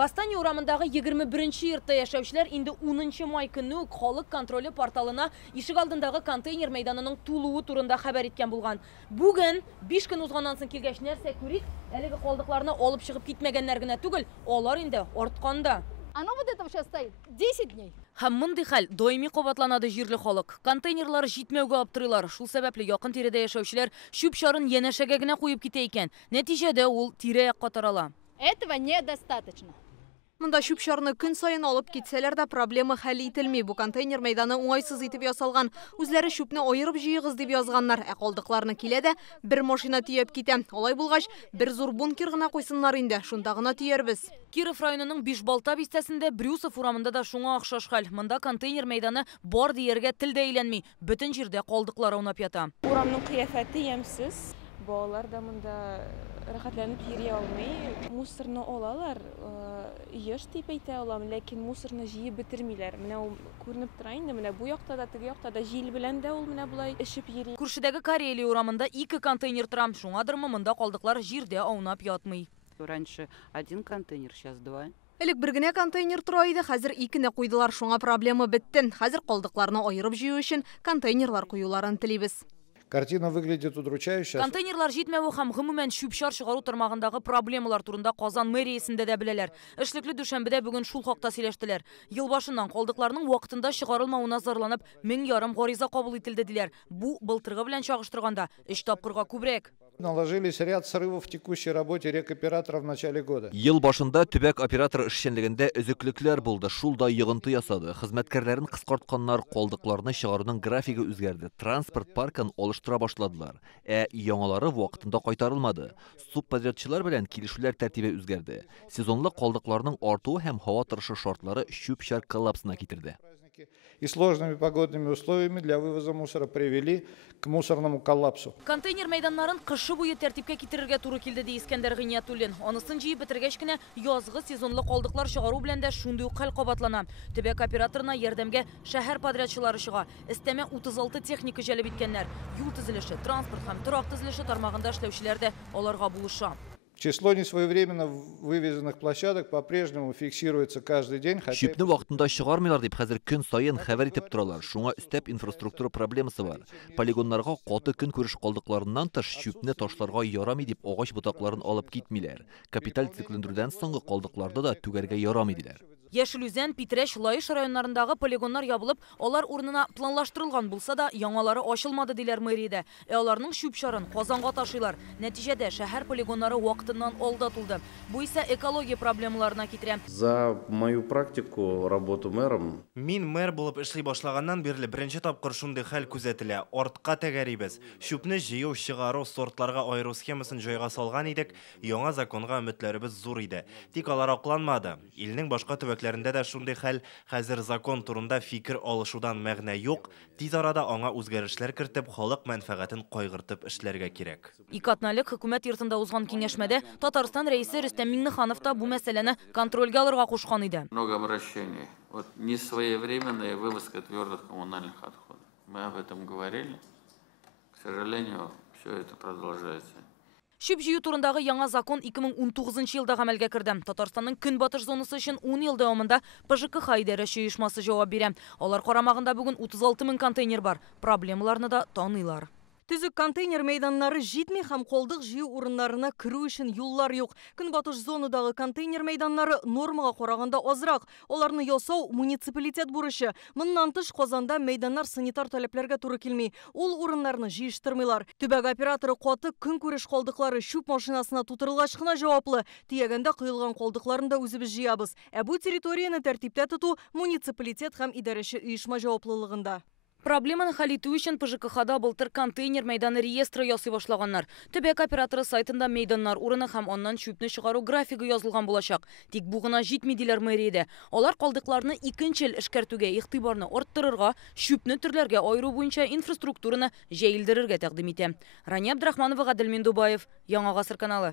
Vastani урамындағы 21-ші йортта яшәүчеләр инде 10 май көнне үк халык контроле порталына ишек алдындагы контейнер мәйданының тулуы турында хәбәр иткән булган. Бүген 5 көн узганнан соң килгәч нәрсә күрик, әлеге калдыкларны алып чыгып китмәгәннәр генә түгел, алар инде артканда. Оно вот это сейчас стоит 10 дней. Һәм мондый хәл даими кабатланады җирле халык. Контейнерлар җитмәүгә аптырыйлар. Шул сәбәпле якын тирәдә яшәүчеләр шүп шарын янәшәгә генә куеп китә икән. Нәтиҗәдә ул тирә-якка тарала. Этого недостаточно. Мында шүп шарны көн сайын алып китсәләр дә проблема хәл ителми. Бу контейнер мәйданы уңайсыз итеп ясалган. Үзләре шүпне аерып җыегыз дип язганнар. Ә калдыкларны килә дә бер машина төяп китә. Алай булгач, бер зур бункер гына куйсыннар инде. Шунда гына төярбез. Киров районының Бишбалта бистәсендә Брюсов урамында да шуңа охшаш хәл. Монда контейнер мәйданы бар дияргә телдә әйләнми. Бөтен җирдә калдыклар аунап ята. Урамның кыяфәте ямсыз. Балалар да монда рәхәтләнеп йөри алмый. Мусорны алалар, еш дип әйтә алам, ләкин мусорны җыеп бетермиләр. Менә ул күренеп тора инде, менә бу якта да, теге якта да җил белән дә ул менә булай эшеп йөри. Күршедәге Карелия урамында 2 контейнер тора. Шуңадырмы монда калдыклар җирдә аунап ятмый. Раньше 1 контейнер, сейчас 2. Элек бер генә контейнер тора иде, хәзер 2-не куйдылар. Шуңа проблема бетте. Хәзер калдыкларны аерып җыю өчен контейнерлар куюларын телибез. Картина выглядит удручающе. Контейнерлар җитмәүе һәм гомумән шүп-шар чыгару тармагындагы проблемалар турында Казан мэриясендә дә беләләр. Эшлекле дүшәмбедә бүген шул хакта сөйләштеләр. Ел башыннан калдыкларның вакытында чыгарылмавына зарланып, 1,500 гариза кабул ителде диләр. Бу былтыргы белән чагыштырганда 3 тапкырга күбрәк. Наложились ряд срывов в текущей работе рекоператора в начале года. Ел башында төбәк оператор эшчәнлегендә өзеклекләр булды. Шулда йыгынты ясады. Хезмәткәрләрен кыскартканнар, калдыкларны чыгаруның графигі үзгәрде. Транспорт паркын алыштыра башладылар. Яңалары вакытында кайтарылмады. Субподрядчылар белән килешүләр тәртибе үзгәрде. Сезонлы калдыкларның артуы һәм һава торышы шартлары шүп-шар коллапсына китерде. И сложными погодными условиями для вывоза мусора привели к мусорному коллапсу. Контейнер мәйданнарын кышы буе тәртипкә китерергә туры килде ди Искәндәр Гыйниятуллин. Анысын җыеп бетергәч кенә язгы сезонлы калдыклар чыгару белән дә шундый ук хәл кабатлана. Төбәк операторына ярдәмгә шәһәр подрядчылары чыга. Өстәмә 36 техника җәлеп иткәннәр. Юл төзелеше, транспорт һәм торак төзелеше тармагында эшләүчеләр дә аларга булыша. Число несвоевременно вывезенных площадок по-прежнему фиксируется каждый день. Шүпне вакытында чыгармыйлар дип хәзер көн сайын хәбәр итеп торалар. Шуңа өстәп инфраструктура проблемасы бар. Полигоннарга каты көн күреш калдыкларыннан тыш шүпне ташларга ярамый дип агач ботакларын алып китмиләр. Капиталь циклендерүдән соңгы калдыкларды да түгәргә ярамый диләр. Яшелүзән, Питрәш, Лаеш районнарындагы полигоннар ябылып, алар урынына планлаштырылган булса да, яңалары ачылмады диләр мэриядә. Аларның шүп шарын Казанга ташыйлар. Нәтиҗәдә шәһәр полигоннары вакытыннан алдатылды. Бу исә экология проблемаларына китерә. За мою практику работу мэром. Мин мэр булып эшли башлаганнан бирле беренче тапкыр шундый хәл күзәтелә. Артка тәгәрибез. Шүпне җыю, чыгару, сортларга аеру схемасын җайга салган идек. Яңа законга өметләребез зур иде. Тик алар акланмады. Илнең башка төбәкләрендә дә шундый хәл. Хәзер закон турында фикер алышудан мәгънә юк. Тиз арада аңа үзгәрешләр кертеп, халык мәнфәгатен кайгыртып эшләргә кирәк. Икатналык хөкүмәт йортында узган киңәшмәдә Татарстан рәисе Рөстәм Миңнеханов та бу мәсьәләне контрольгә алырга кушкан иде. Много обращений. Вот несвоевременная вывозка твердых коммунальных отходов. Мы об этом говорили. К сожалению, все это продолжается. Шүп җыю турындагы яңа закон 2019 елда гамәлгә керде. Татарстанның көнбатыш зонасы өчен 10 ел дәвамында ПЖКХ идарәче оешмасы җавап бирә. Алар карамагында бүген 36 000 контейнер бар. Проблемаларны да таныйлар. Түзүк контейнер мәйданнары җитми һәм калдык җыю урыннарына керү өчен юллар юк. Көнбатыш зонадагы контейнер мәйданнары нормага караганда азрак. Аларны ясау муниципалитет бурычы. Моннан тыш Казанда мәйданнар санитар таләпләргә туры килми. Ул урыннарны җыештырмыйлар. Төбәк операторы каты көн күреш калдыклары шүп машинасына тутырылгач кына җаваплы. Тиягәндә кыйлган калдыкларын да үзебез җыябыз. Бу территорияны тәртиптә тоту муниципалитет һәм идарәче оешма җаваплылыгында. Проблеманы хәл итү өчен ПЖКХда былтыр контейнер мәйданы реестры ясый башлаганнар. Төбәк операторы сайтында мәйданнар урыны һәм аннан шүпне чыгару графигы язылган булачак. Тик бу гына җитми диләр мэриядә. Алар калдыкларны икенче ел эшкәртүгә игътибарны арттырырга, шүпне төрләргә аеру буенча инфраструктураны җәелдерергә тәкъдим итә. Рания Абдрахманова, Гадел Миндубаев, Яңа Гасыр каналы.